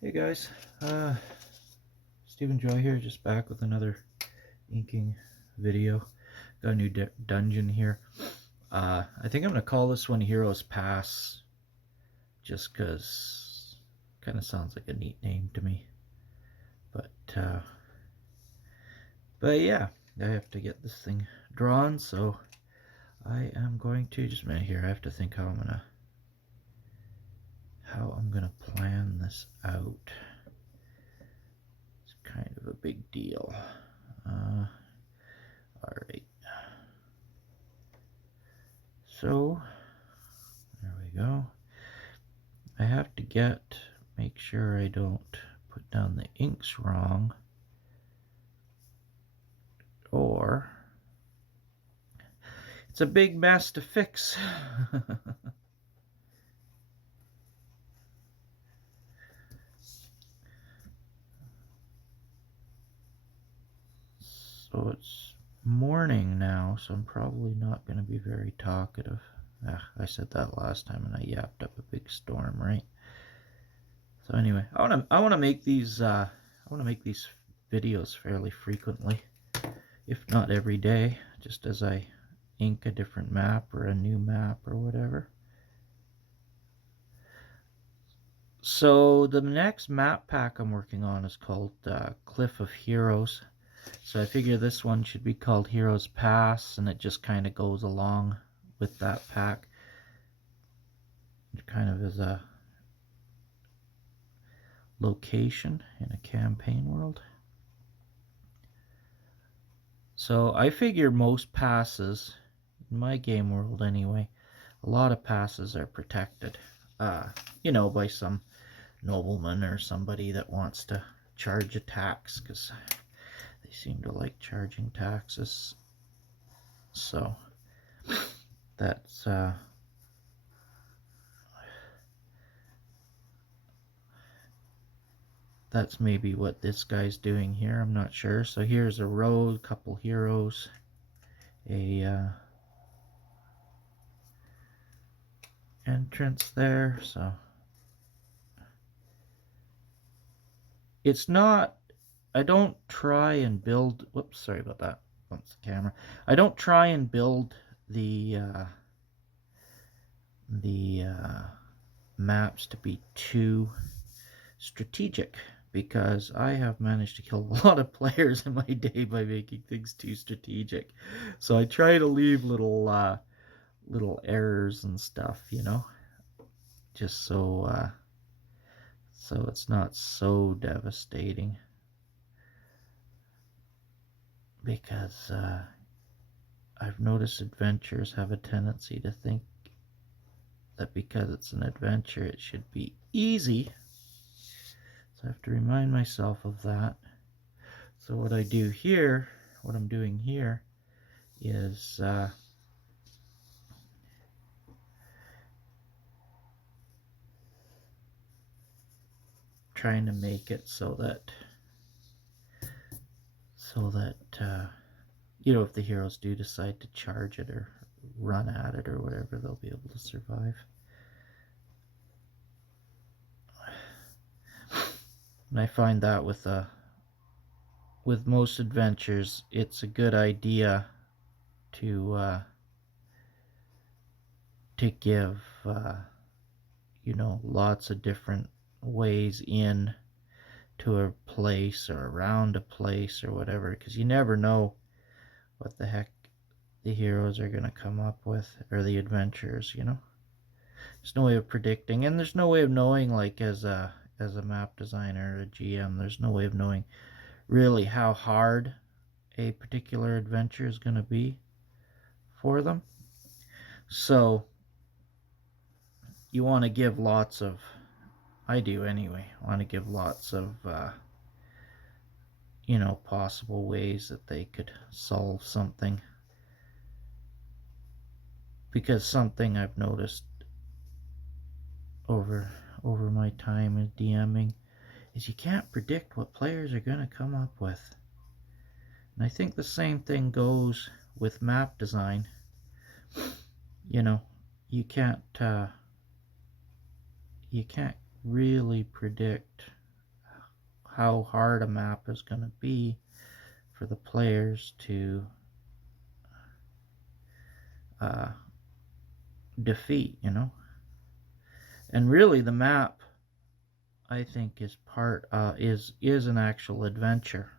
Hey guys, Stephen Joy here, just back with another inking video. Got a new dungeon here. I think I'm gonna call this one Heroes Pass, just cause kind of sounds like a neat name to me. But yeah, I have to get this thing drawn, so I am going to just a minute here. I have to think how I'm gonna plan this out. It's kind of a big deal. Alright. So, there we go. I have to make sure I don't put down the inks wrong, or it's a big mess to fix. So it's morning now, so I'm probably not going to be very talkative. I said that last time and I yapped up a big storm, right? So anyway, I want to make these videos fairly frequently, if not every day, just as I ink a different map or a new map or whatever. So the next map pack I'm working on is called Cliff of Heroes. So I figure this one should be called Heroes Pass, and it just kind of goes along with that pack. It kind of is a location in a campaign world. So I figure most passes, in my game world anyway, a lot of passes are protected, you know, by some nobleman or somebody that wants to charge a tax, because they seem to like charging taxes. So that's maybe what this guy's doing here. I'm not sure. So here's a road, couple heroes, a entrance there. So it's not, I don't try and build, whoops, sorry about that, bumps the camera. I don't try and build the maps to be too strategic, because I have managed to kill a lot of players in my day by making things too strategic. So I try to leave little errors and stuff, you know, just so it's not so devastating. Because I've noticed adventures have a tendency to think that because it's an adventure it should be easy. So I have to remind myself of that. So what I do here, what I'm doing here, is trying to make it so that you know, if the heroes do decide to charge it or run at it or whatever, they'll be able to survive. And I find that with most adventures, it's a good idea to give you know, lots of different ways in to a place or around a place or whatever, because you never know what the heck the heroes are going to come up with, or the adventurers, you know. There's no way of predicting, and there's no way of knowing, like as a map designer or a GM, there's no way of knowing really how hard a particular adventure is going to be for them. So you want to give lots of, I do anyway, want to give lots of you know, possible ways that they could solve something. Because something I've noticed over my time in DMing is you can't predict what players are going to come up with. And I think the same thing goes with map design. You know, you can't really predict how hard a map is going to be for the players to defeat, you know. And really the map, I think, is is an actual adventure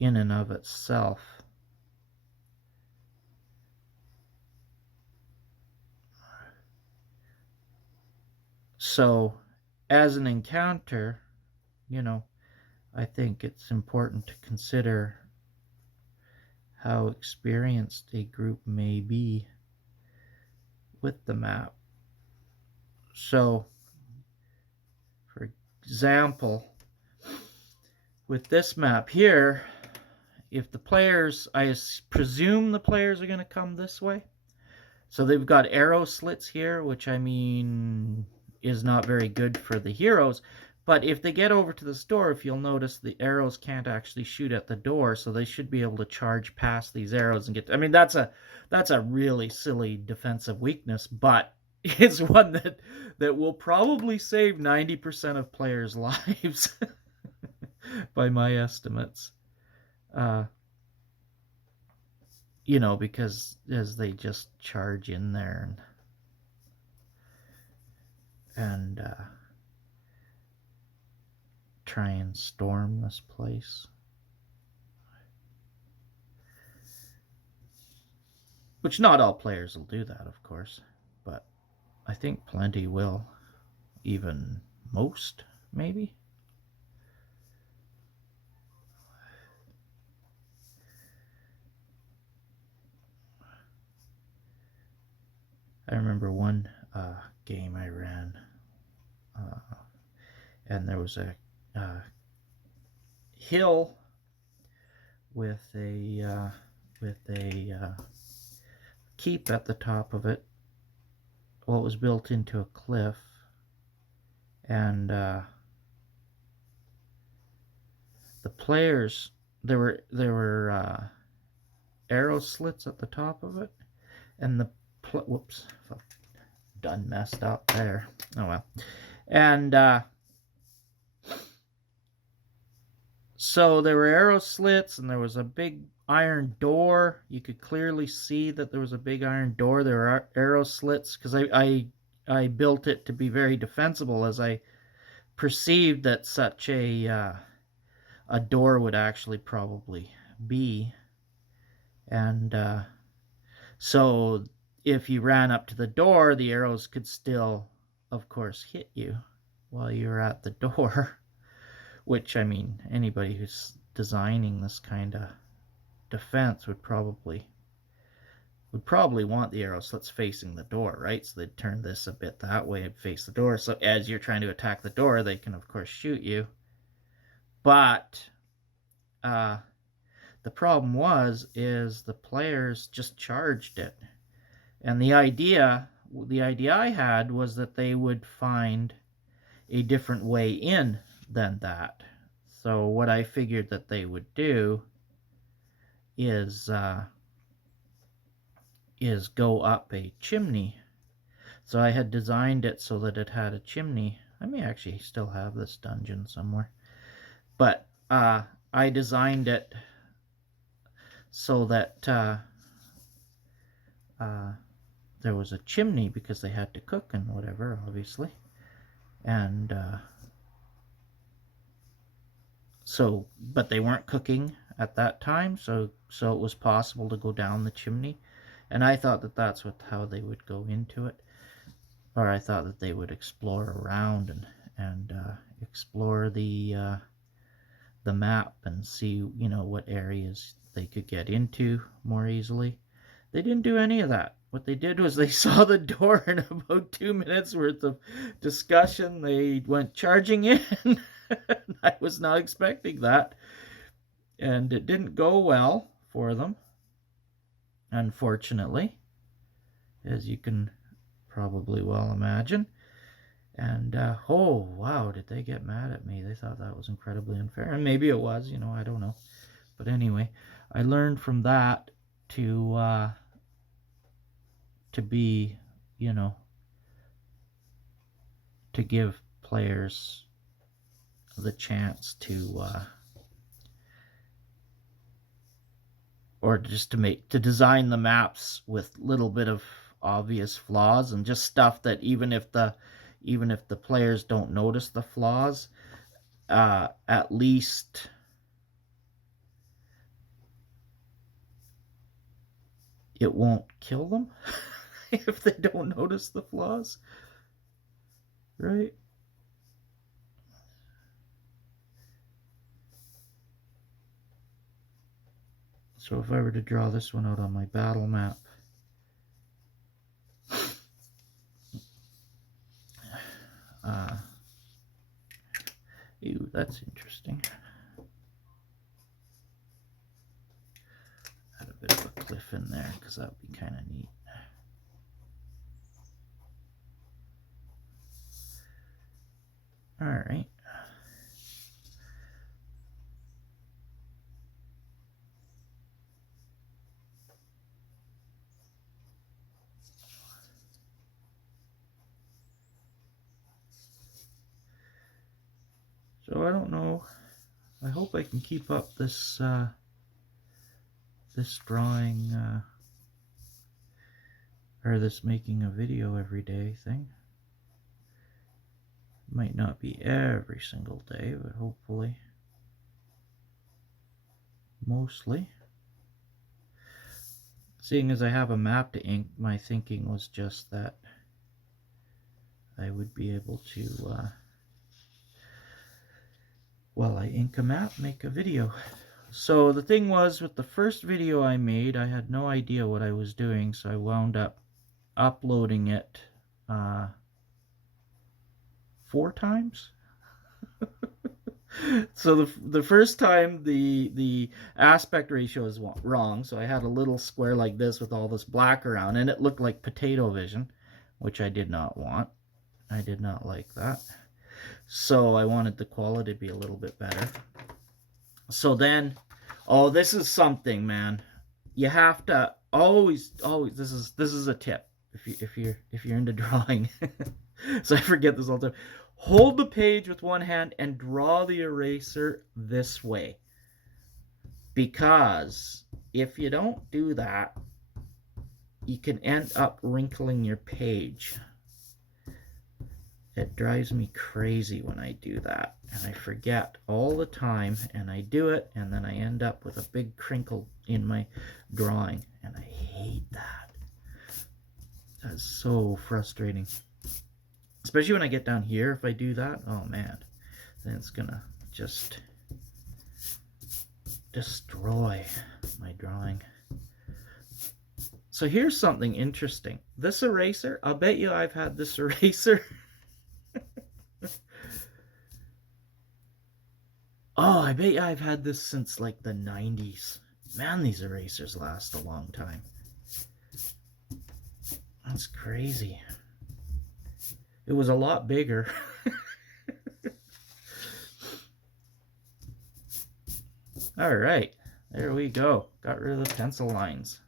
in and of itself. So as an encounter, you know, I think it's important to consider how experienced a group may be with the map. So, for example, with this map here, if the players, I presume the players are going to come this way. So they've got arrow slits here, which I mean is not very good for the heroes. But if they get over to this door, if you'll notice, the arrows can't actually shoot at the door, so they should be able to charge past these arrows and get. I mean, that's a really silly defensive weakness, but it's one that will probably save 90% of players' lives, by my estimates. You know, because as they just charge in there and try and storm this place. Which not all players will do that, of course, but I think plenty will. Even most, maybe. I remember one game I ran, and there was a hill with a keep at the top of it. Well, it was built into a cliff, and the players, there were arrow slits at the top of it, and the whoops, done messed up there. Oh well. And so there were arrow slits, and there was a big iron door. You could clearly see that there was a big iron door. There were arrow slits because I built it to be very defensible, as I perceived that such a door would actually probably be. And so if you ran up to the door, the arrows could still, of course, hit you while you're at the door. Which, I mean, anybody who's designing this kind of defense would probably want the arrow slits facing the door, right? So they'd turn this a bit that way and face the door. So as you're trying to attack the door, they can, of course, shoot you. But the problem is the players just charged it. And the idea I had was that they would find a different way in than that. So what I figured that they would do is go up a chimney. So I had designed it so that it had a chimney. I may actually still have this dungeon somewhere. But I designed it so that there was a chimney because they had to cook and whatever, obviously. And so, but they weren't cooking at that time, so it was possible to go down the chimney. And I thought that that's how they would go into it. Or I thought that they would explore around and explore the map and see, you know, what areas they could get into more easily. They didn't do any of that. What they did was they saw the door, and about 2 minutes worth of discussion, they went charging in. I was not expecting that. And it didn't go well for them, unfortunately, as you can probably well imagine. And oh wow, did they get mad at me. They thought that was incredibly unfair, and maybe it was, you know, I don't know. But anyway, I learned from that to be, you know, to give players the chance to or just to design the maps with little bit of obvious flaws, and just stuff that even if the players don't notice the flaws, at least it won't kill them if they don't notice the flaws, right? So if I were to draw this one out on my battle map, ew, that's interesting. Add a bit of a cliff in there because that would be kind of neat. All right. So I don't know. I hope I can keep up this this drawing or this making a video every day thing. Might not be every single day, but hopefully mostly. Seeing as I have a map to ink, my thinking was just that I would be able to while I ink a map, make a video. So the thing was, with the first video I made, I had no idea what I was doing, so I wound up uploading it 4 times. So the first time the aspect ratio is wrong, so I had a little square like this with all this black around, and it looked like potato vision, which I did not want. I did not like that. So I wanted the quality to be a little bit better. So then, oh, this is something, man. You have to always this is a tip if you're into drawing. So I forget this all the time. Hold the page with one hand and draw the eraser this way. Because if you don't do that, you can end up wrinkling your page. It drives me crazy when I do that, and I forget all the time, and I do it, and then I end up with a big crinkle in my drawing, and I hate that. That's so frustrating. Especially when I get down here, if I do that, oh man, then it's gonna just destroy my drawing. So here's something interesting. This eraser, I'll bet you I've had this eraser. Oh, I bet you I've had this since like the 90s. Man, these erasers last a long time. That's crazy. It was a lot bigger. All right, there we go. Got rid of the pencil lines.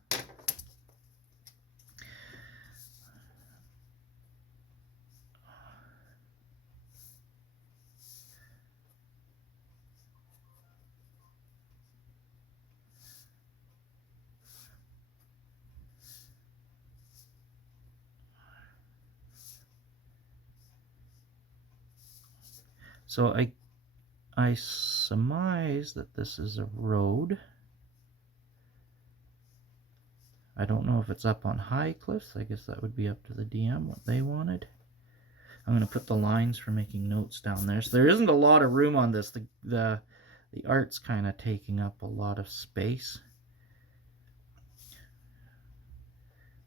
So I surmise that this is a road. I don't know if it's up on high cliffs. I guess that would be up to the DM what they wanted. I'm going to put the lines for making notes down there. So there isn't a lot of room on this. The art's kind of taking up a lot of space.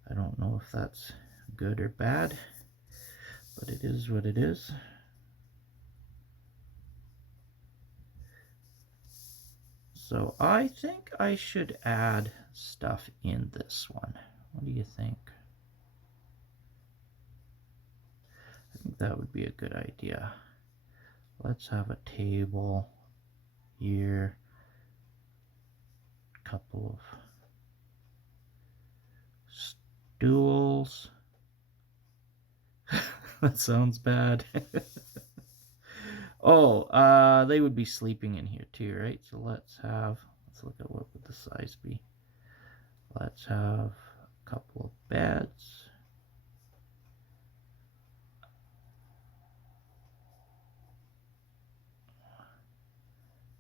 I don't know if that's good or bad, but it is what it is. So I think I should add stuff in this one. What do you think? I think that would be a good idea. Let's have a table here, a couple of stools. That sounds bad. Oh, they would be sleeping in here too, right? So let's look at what would the size be. Let's have a couple of beds.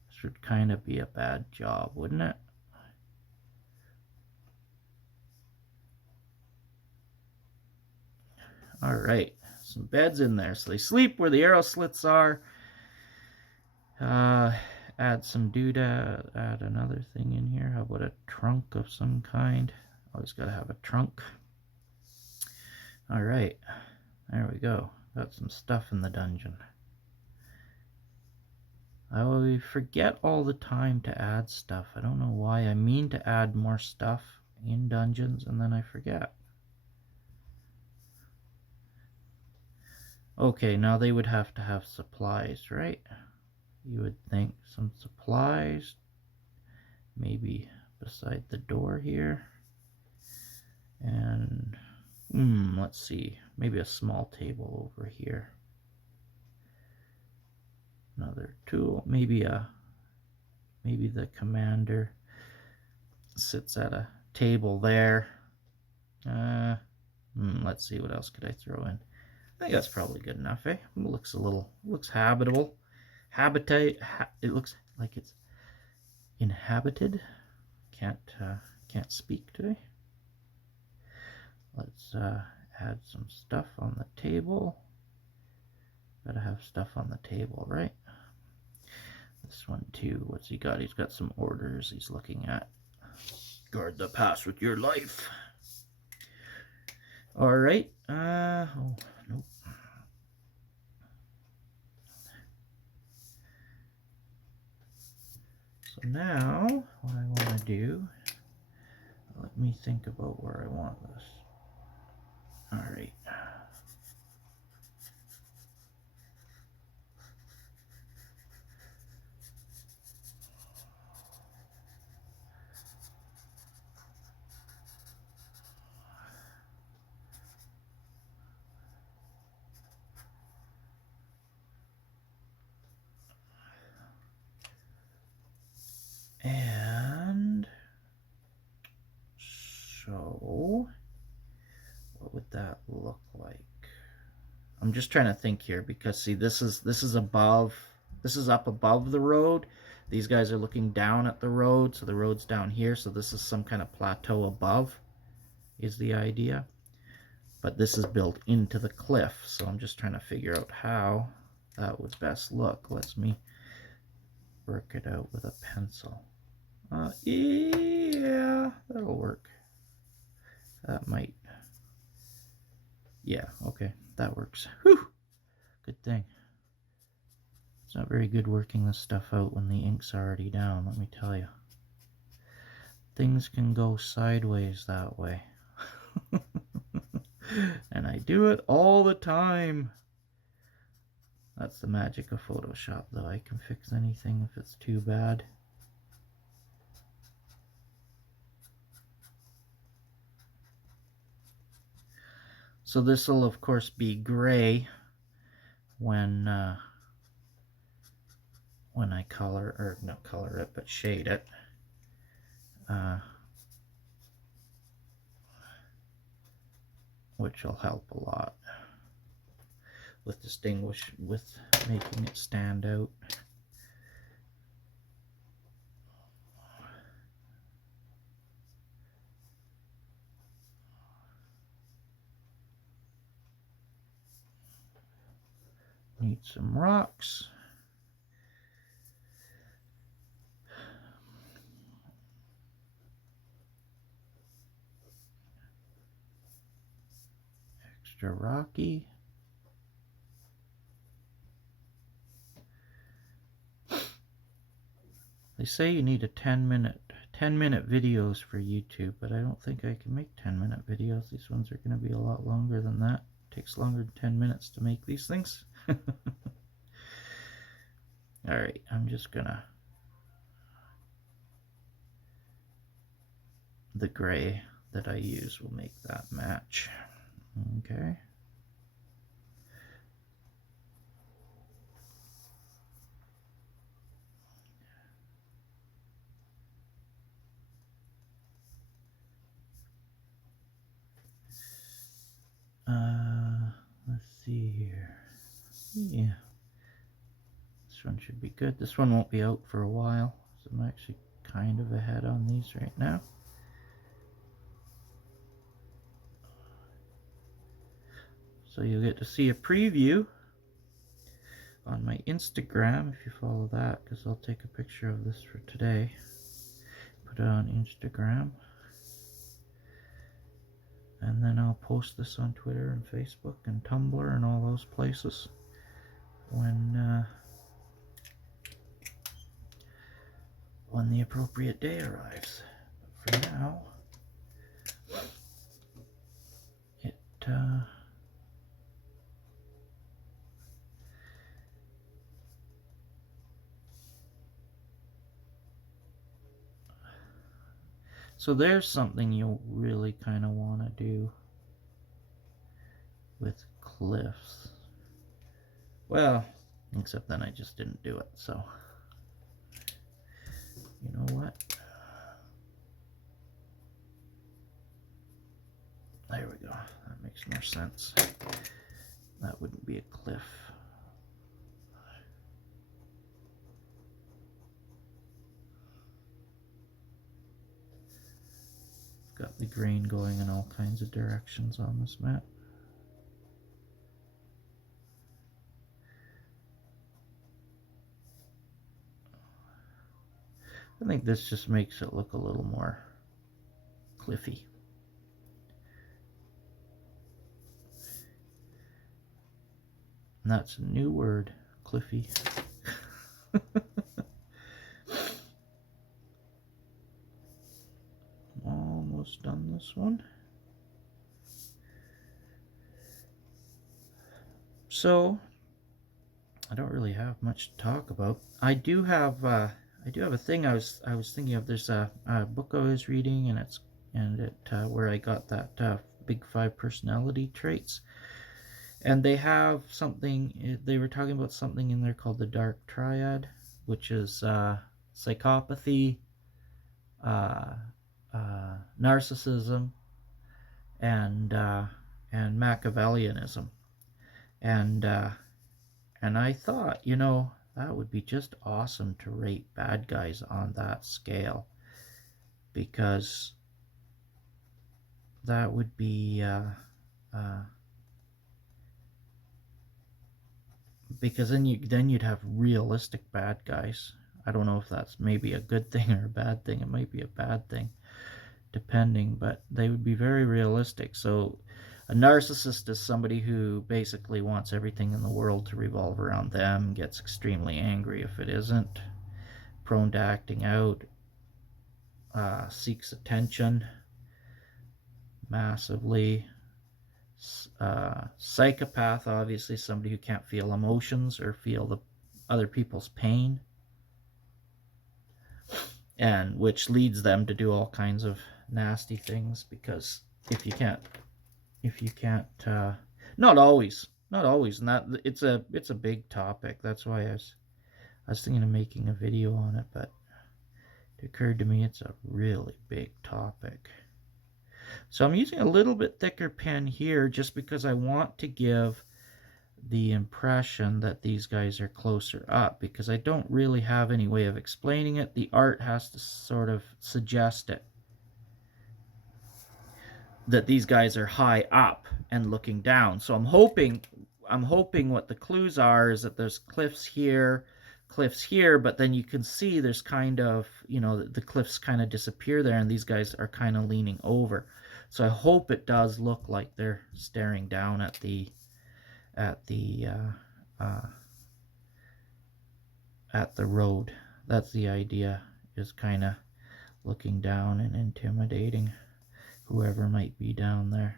This would kind of be a bad job, wouldn't it? All right, some beds in there. So they sleep where the arrow slits are. Add some doodad, add another thing in here. How about a trunk of some kind? Always gotta have a trunk. All right, there we go. Got some stuff in the dungeon. I will forget all the time to add stuff. I don't know why. I mean to add more stuff in dungeons and then I forget. Okay, now they would have to have supplies, right? You would think some supplies, maybe beside the door here. And let's see, maybe a small table over here. Another tool, maybe the commander sits at a table there. Let's see, what else could I throw in? I think that's probably good enough, eh? It looks habitable. It looks like it's inhabited. Can't speak today. Let's add some stuff on the table. Gotta have stuff on the table, right? This one too. What's he got? He's got some orders he's looking at. Guard the pass with your life. All right. Oh, nope. So now, what I want to do, let me think about where I want this. All right. And so, what would that look like? I'm just trying to think here because see, this is above, this is up above the road. These guys are looking down at the road, so the road's down here. So this is some kind of plateau above, is the idea. But this is built into the cliff, so I'm just trying to figure out how that would best look. Let me work it out with a pencil. Yeah, that'll work. That might. Yeah, okay, that works. Whew, good thing. It's not very good working this stuff out when the ink's already down, let me tell you. Things can go sideways that way. And I do it all the time. That's the magic of Photoshop, though. I can fix anything if it's too bad. So this will, of course, be gray when I color, or not color it, but shade it. Which will help a lot with making it stand out. Need some rocks. Extra rocky. They say you need a 10-minute videos for YouTube, but I don't think I can make 10-minute videos. These ones are going to be a lot longer than that. It takes longer than 10 minutes to make these things. Alright, I'm just gonna... The gray that I use will make that match. Okay. Yeah, this one should be good. This one won't be out for a while, so I'm actually kind of ahead on these right now. So you'll get to see a preview on my Instagram if you follow that, because I'll take a picture of this for today, put it on Instagram, and then I'll post this on Twitter and Facebook and Tumblr and all those places when the appropriate day arrives. But for now, it so there's something you'll really kind of want to do with cliffs. Well, except then I just didn't do it, so you know what? There we go. That makes more sense. That wouldn't be a cliff. Got the grain going in all kinds of directions on this mat. I think this just makes it look a little more cliffy. And that's a new word, cliffy. Almost done this one. So I don't really have much to talk about. I do have a thing I was thinking of. There's a book I was reading, and where I got that Big 5 personality traits, and they have something. They were talking about something in there called the Dark Triad, which is psychopathy, narcissism, and Machiavellianism, and I thought, you know, that would be just awesome to rate bad guys on that scale, because that would be because then you'd have realistic bad guys. I don't know if that's maybe a good thing or a bad thing. It might be a bad thing, depending, but they would be very realistic. So a narcissist is somebody who basically wants everything in the world to revolve around them, gets extremely angry if it isn't, prone to acting out, seeks attention massively. Psychopath, obviously somebody who can't feel emotions or feel the other people's pain, and which leads them to do all kinds of nasty things, because if you can't not always, and that it's a big topic. That's why I was thinking of making a video on it, but it occurred to me it's a really big topic. So I'm using a little bit thicker pen here just because I want to give the impression that these guys are closer up, because I don't really have any way of explaining it. The art has to sort of suggest it, that these guys are high up and looking down. So I'm hoping what the clues are is that there's cliffs here, but then you can see there's kind of, you know, the cliffs kind of disappear there, and these guys are kind of leaning over. So I hope it does look like they're staring down at the road. That's the idea, is kind of looking down and intimidating whoever might be down there.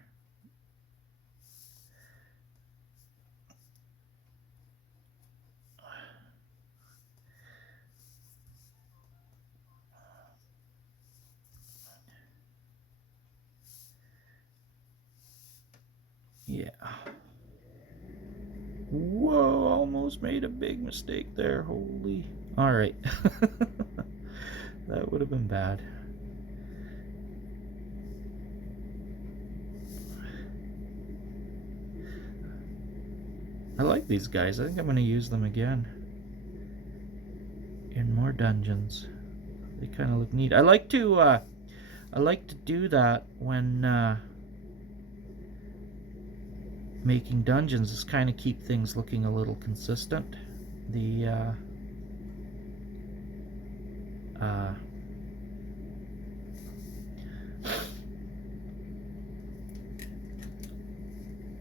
Yeah. Whoa, almost made a big mistake there. Holy. Alright. That would have been bad. I like these guys. I think I'm going to use them again in more dungeons. They kind of look neat. I like to do that when making dungeons, is kind of keep things looking a little consistent. The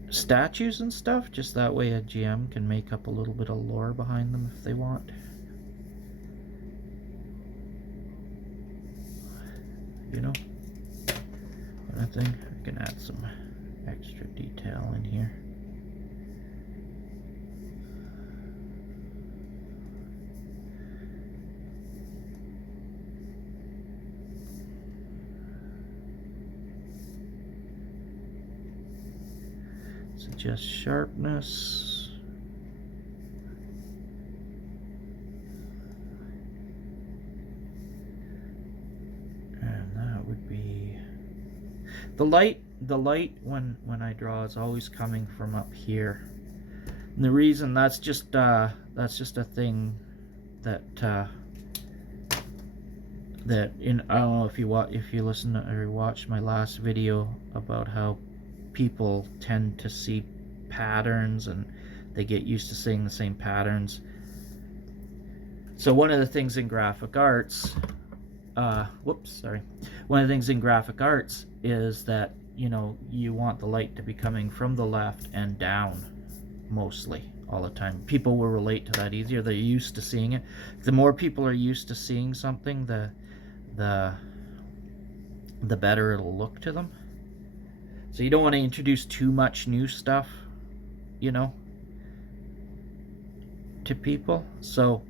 statues and stuff, just that way a GM can make up a little bit of lore behind them if they want. You know, kind of thing. I can add some extra detail in here. Suggest sharpness. And that would be the light. The light when I draw is always coming from up here. And the reason, that's just a thing that that I don't know if you listen or watch my last video about how people tend to see patterns and they get used to seeing the same patterns. So one of the things in graphic arts, one of the things in graphic arts is that, you know, you want the light to be coming from the left and down mostly all the time. People will relate to that easier. They're used to seeing it. The more people are used to seeing something, the better it'll look to them. So you don't want to introduce too much new stuff, you know, to people. So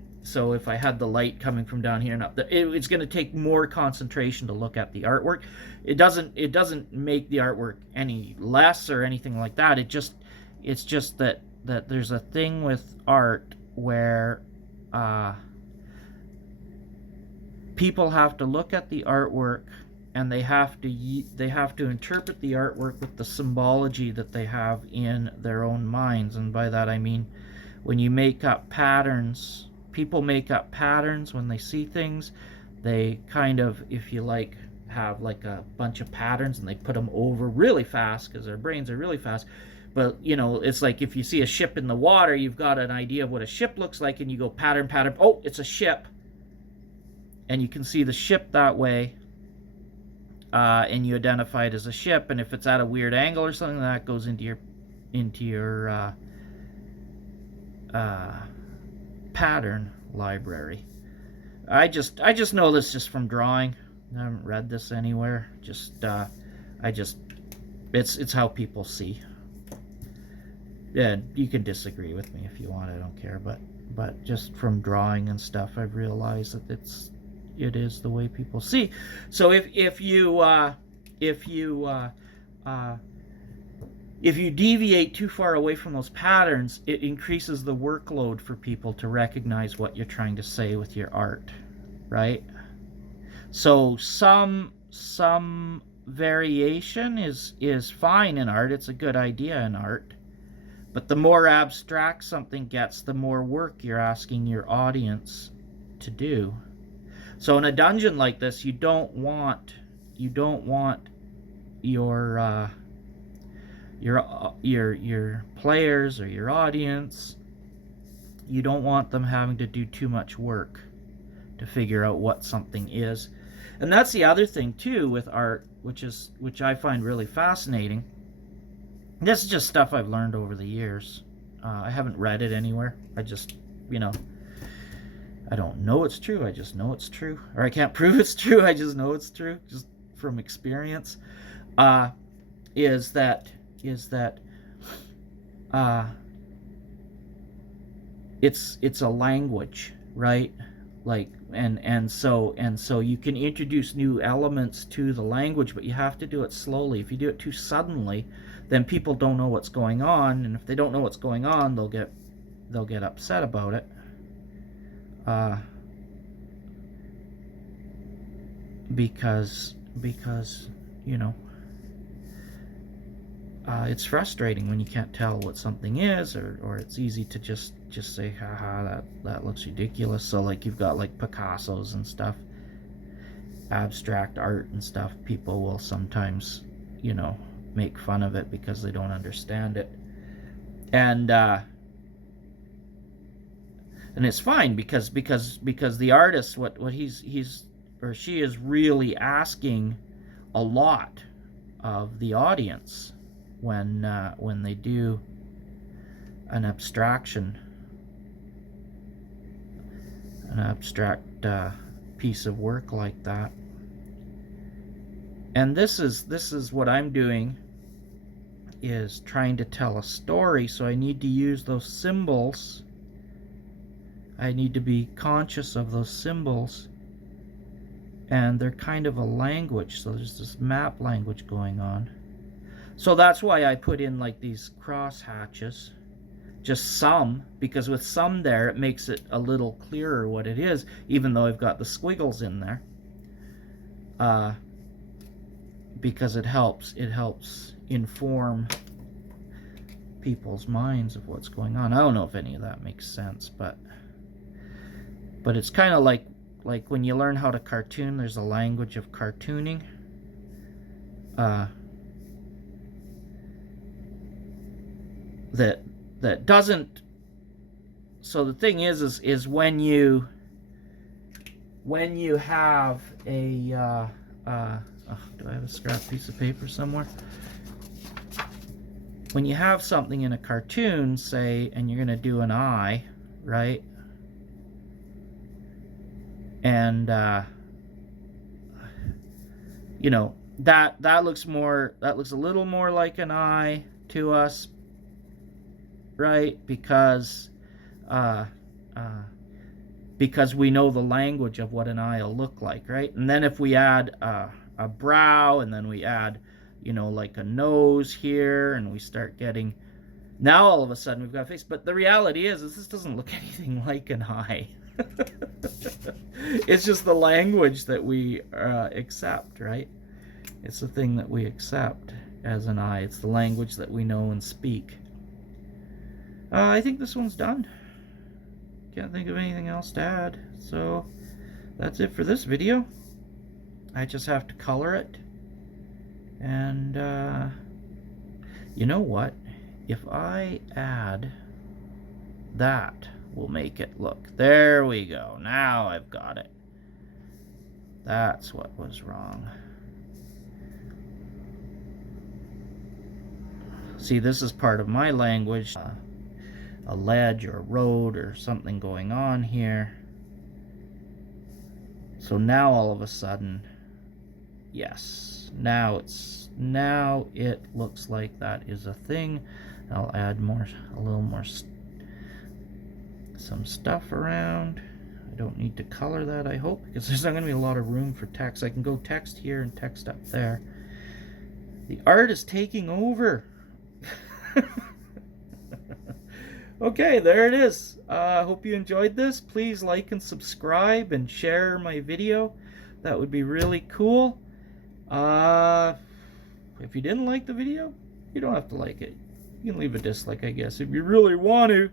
if I had the light coming from down here and up, it's going to take more concentration to look at the artwork. It doesn't make the artwork any less or anything like that. It's just that there's a thing with art where people have to look at the artwork and they have to interpret the artwork with the symbology that they have in their own minds. And by that I mean, when you make up patterns, people make up patterns when they see things. They kind of, if you like, have like a bunch of patterns and they put them over really fast because their brains are really fast. But, you know, it's like if you see a ship in the water, you've got an idea of what a ship looks like, and you go pattern, pattern, oh, it's a ship. And you can see the ship that way, and you identify it as a ship. And if it's at a weird angle or something, that goes into your pattern library. I just know this just from drawing. I haven't read this anywhere. It's how people see. Yeah, you can disagree with me if you want. I don't care. But just from drawing and stuff, I've realized that it is the way people see. So if you deviate too far away from those patterns, it increases the workload for people to recognize what you're trying to say with your art, right? So some variation is fine in art. It's a good idea in art. But the more abstract something gets, the more work you're asking your audience to do. So in a dungeon like this, you don't want your players or your audience, you don't want them having to do too much work to figure out what something is. And that's the other thing too with art, which I find really fascinating. This is just stuff I've learned over the years. I haven't read it anywhere. I just, I don't know it's true. I just know it's true. Or I can't prove it's true. I just know it's true, just from experience. Is that it's a language, right? Like and so you can introduce new elements to the language, but you have to do it slowly. If you do it too suddenly, then people don't know what's going on, and if they don't know what's going on, they'll get upset about it. Because it's frustrating when you can't tell what something is, or it's easy to just say, haha, that looks ridiculous. So like you've got like Picasso's and stuff, abstract art and stuff, people will sometimes, you know, make fun of it because they don't understand it. And it's fine because the artist, what he's or she is really asking a lot of the audience when they do an abstraction, an abstract piece of work like that. And this is what I'm doing, is trying to tell a story, so I need to use those symbols. I need to be conscious of those symbols, and they're kind of a language, so there's this map language going on. So that's why I put in like these cross hatches, just some, because with some there it makes it a little clearer what it is, even though I've got the squiggles in there, because it helps inform people's minds of what's going on. I don't know if any of that makes sense, but it's kind of like when you learn how to cartoon, there's a language of cartooning. That doesn't. So the thing is when you have a do I have a scrap piece of paper somewhere? When you have something in a cartoon, say, and you're gonna do an eye, right? And you know, that looks a little more like an eye to us, right? Because we know the language of what an eye will look like, right? And then if we add a brow, and then we add, you know, like a nose here, and we start getting, now all of a sudden we've got a face. But the reality is this doesn't look anything like an eye. It's just the language that we accept, right? It's the thing that we accept as an eye. It's the language that we know and speak. I think this one's done. Can't think of anything else to add. So that's it for this video. I just have to color it. And you know what? If I add that, we'll make it look. There we go. Now I've got it. That's what was wrong. See, this is part of my language. A ledge or a road or something going on here. So now all of a sudden, yes, now it looks like that is a thing. I'll add a little more some stuff around. I don't need to color that, I hope, because there's not going to be a lot of room for text. I can go text here and text up there. The art is taking over. Okay, there it is. Hope you enjoyed this. Please like and subscribe and share my video. That would be really cool. If you didn't like the video, you don't have to like it. You can leave a dislike, I guess, if you really want to.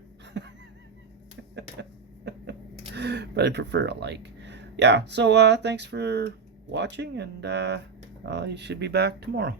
But I prefer a like. Yeah, so thanks for watching, and you should be back tomorrow.